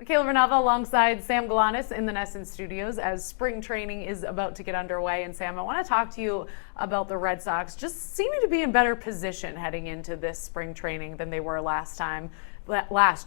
Michaela Renava alongside Sam Galanis in the Nesson studios as spring training is about to get underway. And Sam, I want to talk to you about the Red Sox just seeming to be in better position heading into this spring training than they were last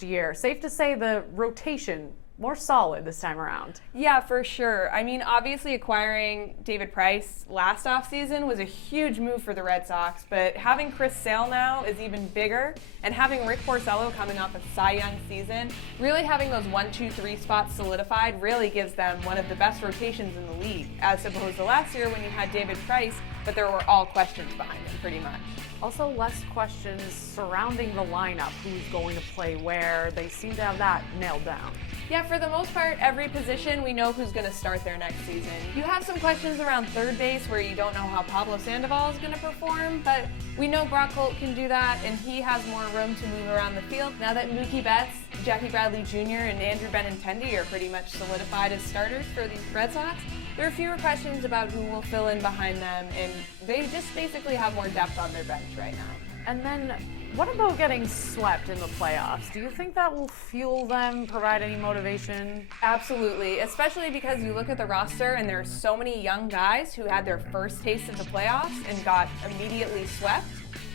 year. Safe to say the rotation more solid this time around. Yeah, for sure. I mean, obviously acquiring David Price last offseason was a huge move for the Red Sox, but having Chris Sale now is even bigger, and having Rick Porcello coming off a Cy Young season, really having those 1, 2, 3 spots solidified really gives them one of the best rotations in the league, as opposed to last year when you had David Price, but there were all questions behind him pretty much. Also, less questions surrounding the lineup, who's going to play where. They seem to have that nailed down. Yeah, for the most part, every position we know who's going to start there next season. You have some questions around third base where you don't know how Pablo Sandoval is going to perform, but we know Brock Holt can do that, and he has more room to move around the field. Now that Mookie Betts, Jackie Bradley Jr., and Andrew Benintendi are pretty much solidified as starters for the Red Sox, there are fewer questions about who will fill in behind them, and they just basically have more depth on their bench right now. And then, what about getting swept in the playoffs? Do you think that will fuel them, provide any motivation? Absolutely, especially because you look at the roster and there are so many young guys who had their first taste of the playoffs and got immediately swept.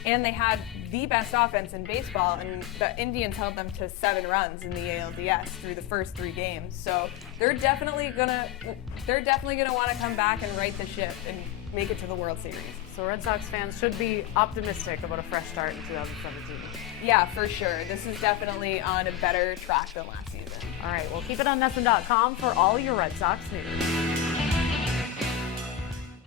And they had the best offense in baseball, and the Indians held them to 7 runs in the ALDS through the first 3 games. So they're definitely gonna want to come back and right the ship and make it to the World Series. So Red Sox fans should be optimistic about a fresh start in 2017. Yeah, for sure. This is definitely on a better track than last season. All right, well, keep it on Nesson.com for all your Red Sox news.